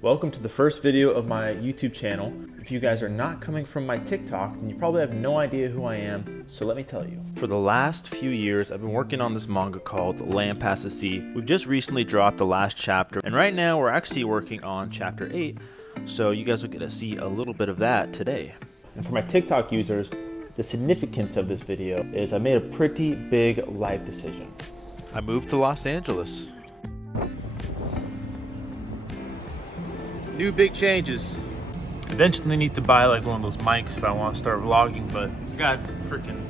Welcome to the first video of my YouTube channel. If you guys are not coming from my TikTok, then you probably have no idea who I am, so let me tell you. For the last few years, I've been working on this manga called Land Past the Sea. We've just recently dropped the last chapter, and right now we're actually working on chapter 8, so you guys will get to see a little bit of that today. And for my TikTok users, the significance of this video is I made a pretty big life decision. I moved to Los Angeles. New big changes. Eventually need to buy like one of those mics if I want to start vlogging, but I got freaking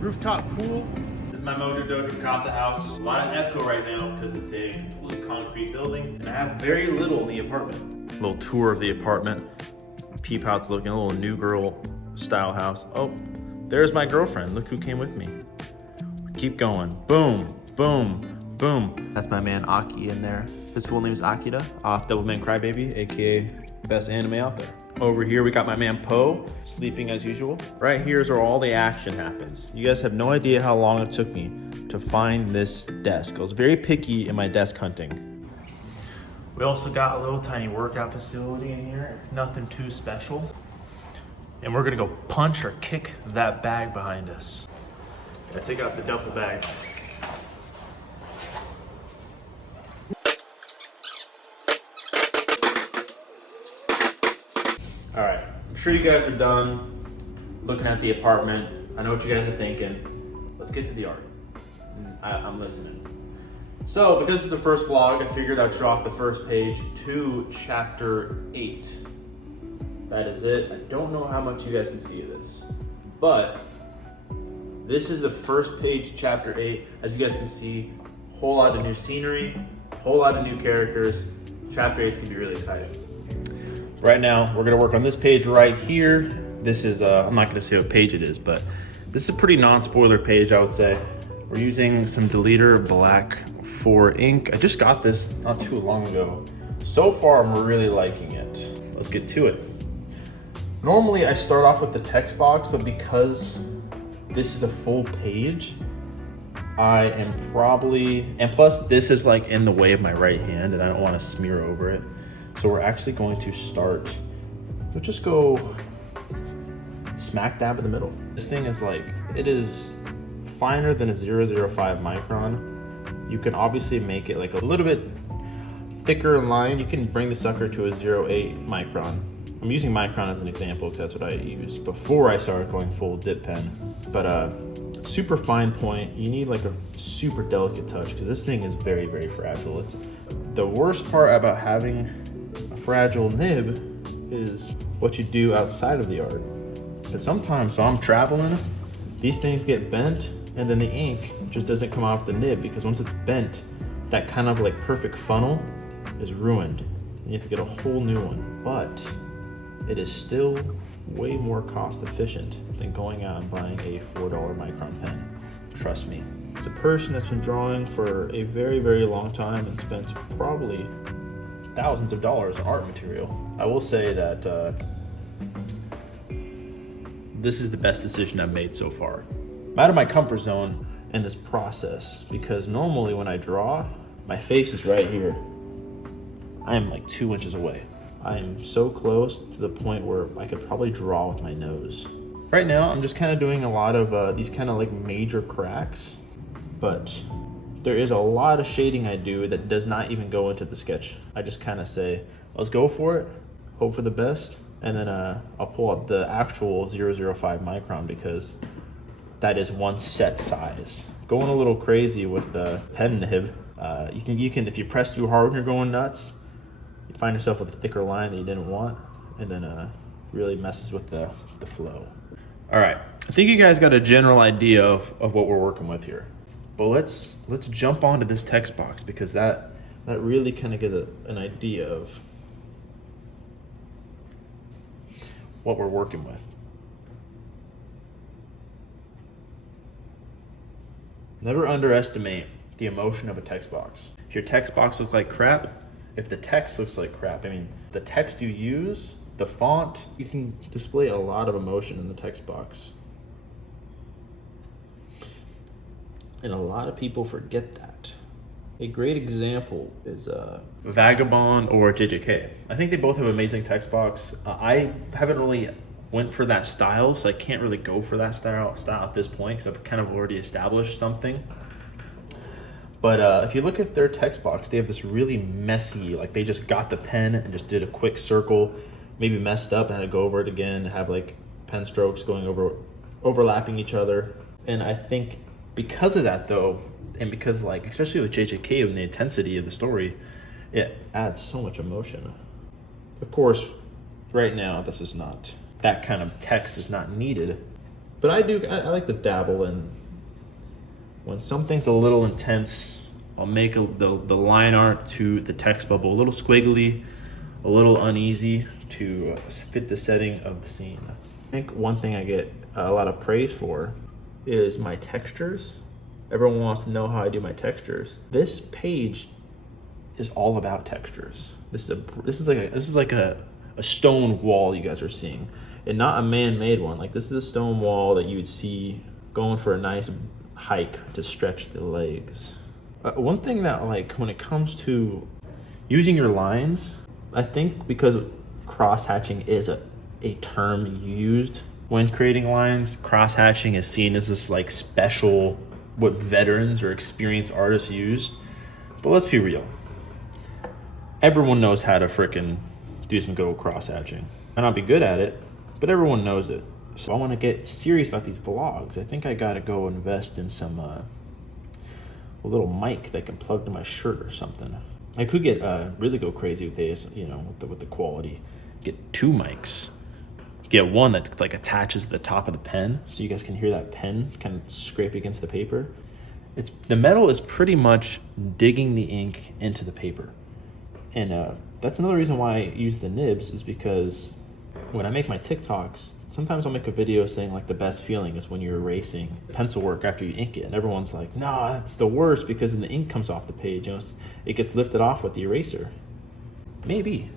rooftop pool. This is my Mojo Dojo Casa house. A lot of echo right now because it's a complete concrete building and I have very little in the apartment. A little tour of the apartment. Peep how it's looking, a little new girl style house. Oh, there's my girlfriend. Look who came with me. Keep going. Boom, boom. Boom. That's my man Aki in there. His full name is Akira, off Devilman Crybaby, aka best anime out there. Over here we got my man Poe, sleeping as usual. Right here is where all the action happens. You guys have no idea how long it took me to find this desk. I was very picky in my desk hunting. We also got a little tiny workout facility in here. It's nothing too special. And we're gonna go punch or kick that bag behind us. Gotta take out the duffel bag. All right, I'm sure you guys are done looking at the apartment. I know what you guys are thinking. Let's get to the art. I'm listening. So, because it's the first vlog, I figured I'd show off the first page to chapter 8. That is it. I don't know how much you guys can see of this, but this is the first page, chapter 8. As you guys can see, a whole lot of new scenery, a whole lot of new characters. Chapter 8 is gonna be really exciting. Right now, we're gonna work on this page right here. This is, I'm not gonna say what page it is, but this is a pretty non-spoiler page, I would say. We're using some Deleter Black 4 ink. I just got this not too long ago. So far, I'm really liking it. Let's get to it. Normally, I start off with the text box, but because this is a full page, I am probably, and plus this is like in the way of my right hand and I don't wanna smear over it. So we're actually going to start, we'll just go smack dab in the middle. This thing is like, it is finer than a 0.05 micron. You can obviously make it like a little bit thicker in line. You can bring the sucker to a 0.8 micron. I'm using micron as an example because that's what I used before I started going full dip pen. But super fine point, you need like a super delicate touch because this thing is very, very fragile. It's the worst part about having a fragile nib is what you do outside of the art. But sometimes, so I'm traveling, these things get bent and then the ink just doesn't come off the nib because once it's bent, that kind of like perfect funnel is ruined. And you have to get a whole new one. But it is still way more cost efficient than going out and buying a $4 micron pen. Trust me. As a person that's been drawing for a very, very long time and spent probably thousands of dollars on art material, I will say that this is the best decision I've made so far. I'm out of my comfort zone in this process because normally when I draw, my face is right here. I am like 2 inches away. I am so close to the point where I could probably draw with my nose. Right now, I'm just kind of doing a lot of these kind of like major cracks, but there is a lot of shading I do that does not even go into the sketch. I just kind of say, let's go for it, hope for the best, and then I'll pull out the actual 0.05 micron because that is one set size. Going a little crazy with the pen nib, you can if you press too hard when you're going nuts, you find yourself with a thicker line that you didn't want, and then really messes with the flow. All right, I think you guys got a general idea of what we're working with here. But let's jump onto this text box because that really kind of gives an idea of what we're working with. Never underestimate the emotion of a text box. If your text box looks like crap, if the text looks like crap, I mean, the text you use, the font, you can display a lot of emotion in the text box. And a lot of people forget that. A great example is Vagabond or JJK. I think they both have amazing text box. I haven't really went for that style, so I can't really go for that style at this point because I've kind of already established something. But if you look at their text box, they have this really messy, like they just got the pen and just did a quick circle, maybe messed up and had to go over it again, have like pen strokes overlapping each other. And I think because of that though, and because like, especially with JJK and the intensity of the story, it adds so much emotion. Of course, right now, this is not, that kind of text is not needed. But I like to dabble in, when something's a little intense, I'll make the line art to the text bubble a little squiggly, a little uneasy to fit the setting of the scene. I think one thing I get a lot of praise for is my textures. Everyone wants to know how I do my textures. This page is all about textures. This is like a stone wall you guys are seeing, and not a man-made one. Like this is a stone wall that you would see going for a nice hike to stretch the legs. One thing that like when it comes to using your lines, I think because cross-hatching is a term used when creating lines, cross-hatching is seen as this like special, what veterans or experienced artists use. But let's be real. Everyone knows how to frickin' do some good old cross-hatching. I not be good at it, but everyone knows it. So I want to get serious about these vlogs. I think I gotta go invest in some a little mic that can plug to my shirt or something. I could get really go crazy with this, you know, with the quality. Get 2 mics. Get one that like attaches to the top of the pen, so you guys can hear that pen kind of scrape against the paper. The metal is pretty much digging the ink into the paper, and that's another reason why I use the nibs, is because when I make my TikToks, sometimes I'll make a video saying like the best feeling is when you're erasing pencil work after you ink it, and everyone's like, no, that's the worst because then the ink comes off the page, you know, it gets lifted off with the eraser. Maybe,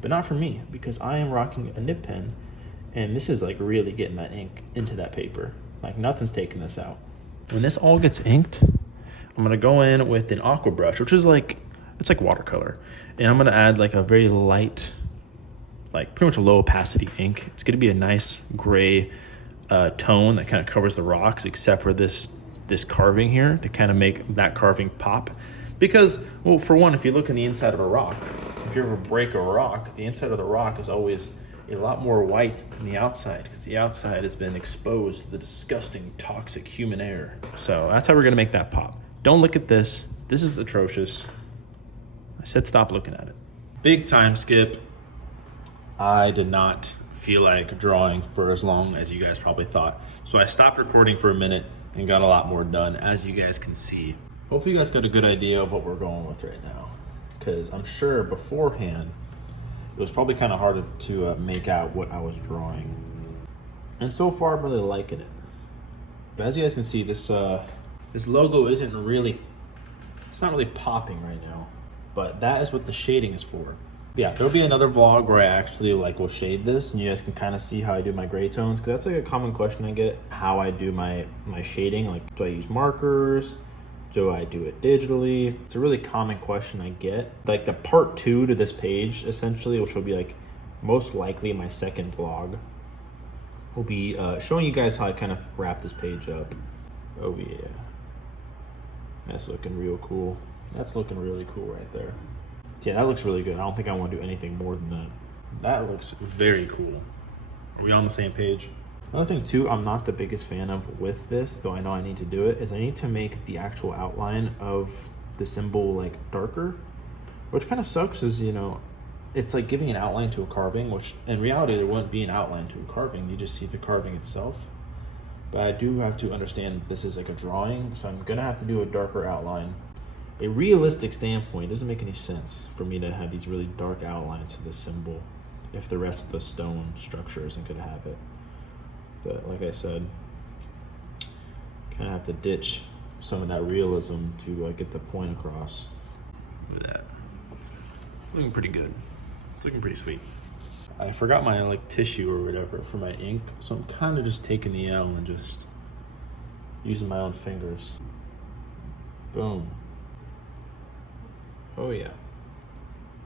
but not for me, because I am rocking a nib pen. And this is like really getting that ink into that paper. Like nothing's taking this out. When this all gets inked, I'm gonna go in with an aqua brush, which is like, it's like watercolor. And I'm gonna add like a very light, like pretty much a low opacity ink. It's gonna be a nice gray tone that kind of covers the rocks, except for this carving here to kind of make that carving pop. Because, well, for one, if you look in the inside of a rock, if you ever break a rock, the inside of the rock is always a lot more white than the outside, because the outside has been exposed to the disgusting, toxic human air. So that's how we're gonna make that pop. Don't look at this. This is atrocious. I said stop looking at it. Big time skip. I did not feel like drawing for as long as you guys probably thought. So I stopped recording for a minute and got a lot more done, as you guys can see. Hopefully you guys got a good idea of what we're going with right now, because I'm sure beforehand, it was probably kind of hard to make out what I was drawing. And so far, I'm really liking it. But as you guys can see, this logo isn't really, it's not really popping right now. But that is what the shading is for. Yeah, there'll be another vlog where I actually like will shade this, and you guys can kind of see how I do my gray tones, because that's like a common question I get, how I do my shading. Like, do I use markers? Do I do it digitally? It's a really common question I get. Like the part 2 to this page, essentially, which will be like most likely my second vlog, will be showing you guys how I kind of wrap this page up. Oh yeah, that's looking real cool. That's looking really cool right there. Yeah, that looks really good. I don't think I want to do anything more than that. That looks very cool. Are we on the same page? Another thing too, I'm not the biggest fan of with this, though I know I need to do it, is I need to make the actual outline of the symbol like darker, which kind of sucks, is, you know, it's like giving an outline to a carving, which in reality there wouldn't be an outline to a carving, you just see the carving itself. But I do have to understand that this is like a drawing, so I'm gonna have to do a darker outline. A realistic standpoint, it doesn't make any sense for me to have these really dark outlines to this symbol if the rest of the stone structure isn't gonna have it. But like I said, kind of have to ditch some of that realism to get the point across. Look at that. Looking pretty good. It's looking pretty sweet. I forgot my like tissue or whatever for my ink, so I'm kind of just taking the L and just using my own fingers. Boom. Oh yeah,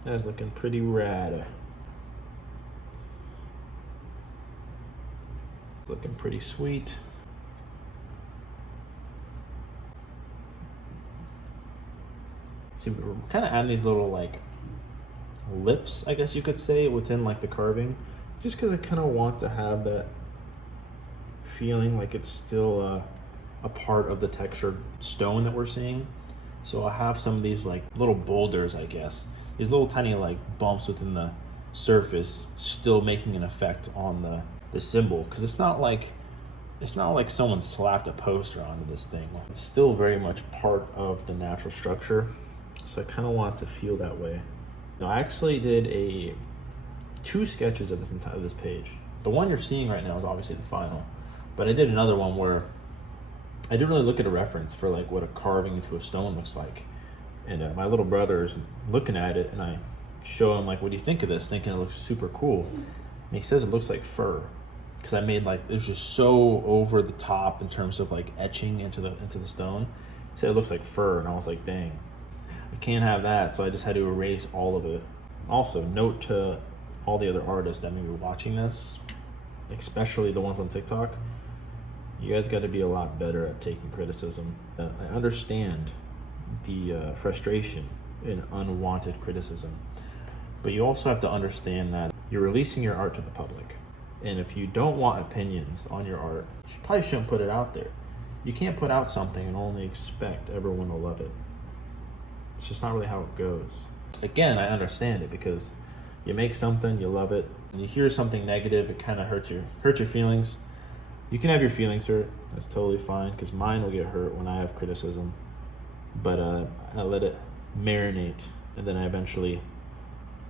that's looking pretty rad. Looking pretty sweet. See, we're kind of adding these little like lips, I guess you could say, within like the carving, just because I kind of want to have that feeling like it's still a part of the textured stone that we're seeing. So I have some of these like little boulders, I guess, these little tiny like bumps within the surface still making an effect on the symbol, because it's not like someone slapped a poster onto this thing. It's still very much part of the natural structure. So I kind of want to feel that way. Now, I actually did two sketches of this page. The one you're seeing right now is obviously the final, but I did another one where I didn't really look at a reference for like what a carving into a stone looks like. And my little brother is looking at it, and I show him like, what do you think of this? Thinking it looks super cool. And he says it looks like fur. Because I made like, it was just so over the top in terms of like etching into the stone. He said it looks like fur, and I was like, dang, I can't have that. So I just had to erase all of it. Also, note to all the other artists that may be watching this, especially the ones on TikTok, you guys got to be a lot better at taking criticism. I understand the frustration in unwanted criticism, but you also have to understand that you're releasing your art to the public. And if you don't want opinions on your art, you probably shouldn't put it out there. You can't put out something and only expect everyone to love it. It's just not really how it goes. Again, I understand it, because you make something, you love it, and you hear something negative, it kind of hurts your feelings. You can have your feelings hurt, that's totally fine, because mine will get hurt when I have criticism. But I let it marinate, and then I eventually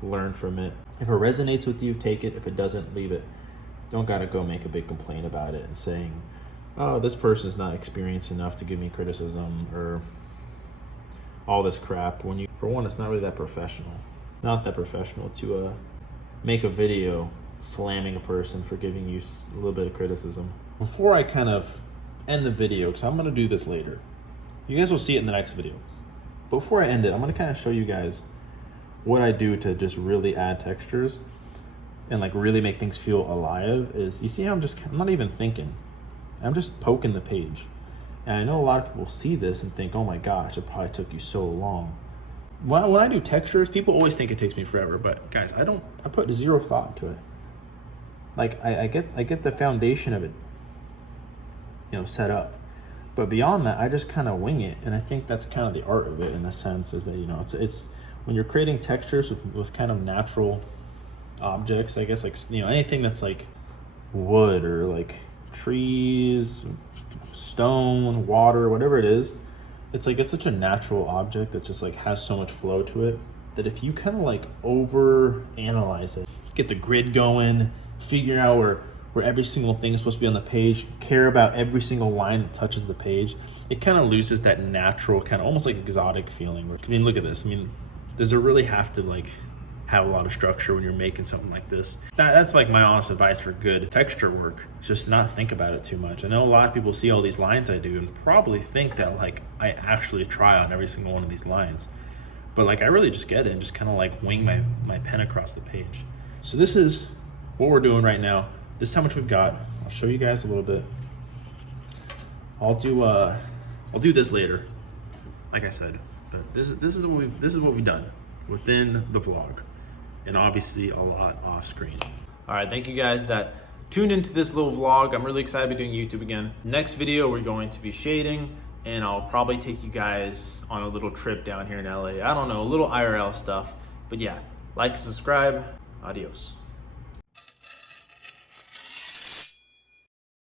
learn from it. If it resonates with you, take it. If it doesn't, leave it. Don't gotta go make a big complaint about it and saying, oh, this person's not experienced enough to give me criticism, or all this crap. When you, for one, it's not really that professional. Not that professional to make a video slamming a person for giving you a little bit of criticism. Before I kind of end the video, because I'm gonna do this later, you guys will see it in the next video. Before I end it, I'm gonna kind of show you guys what I do to just really add textures and like really make things feel alive. Is, you see how I'm not even thinking. I'm just poking the page. And I know a lot of people see this and think, oh my gosh, it probably took you so long. When I do textures, people always think it takes me forever, but guys, I put zero thought into it. Like I get the foundation of it, set up. But beyond that, I just kind of wing it. And I think that's kind of the art of it, in a sense, is that, it's when you're creating textures with kind of natural objects, I guess, like, anything that's like wood or like trees, stone, water, whatever it is, it's like, it's such a natural object that just like has so much flow to it, that if you kind of like over analyze it, get the grid going, figure out where every single thing is supposed to be on the page, care about every single line that touches the page, it kind of loses that natural, kind of almost like exotic feeling. I mean, look at this. I mean, does it really have to like have a lot of structure when you're making something like this? That's like my honest advice for good texture work. It's just not think about it too much. I know a lot of people see all these lines I do and probably think that like I actually try on every single one of these lines, but like I really just get it and just kind of like wing my pen across the page. So this is what we're doing right now. This is how much we've got. I'll show you guys a little bit. I'll do this later, like I said. But this is what we've done within the vlog, and obviously a lot off screen. All right, thank you guys that tuned into this little vlog. I'm really excited to be doing YouTube again. Next video, we're going to be shading, and I'll probably take you guys on a little trip down here in LA. I don't know, a little IRL stuff. But yeah, like and subscribe. Adios.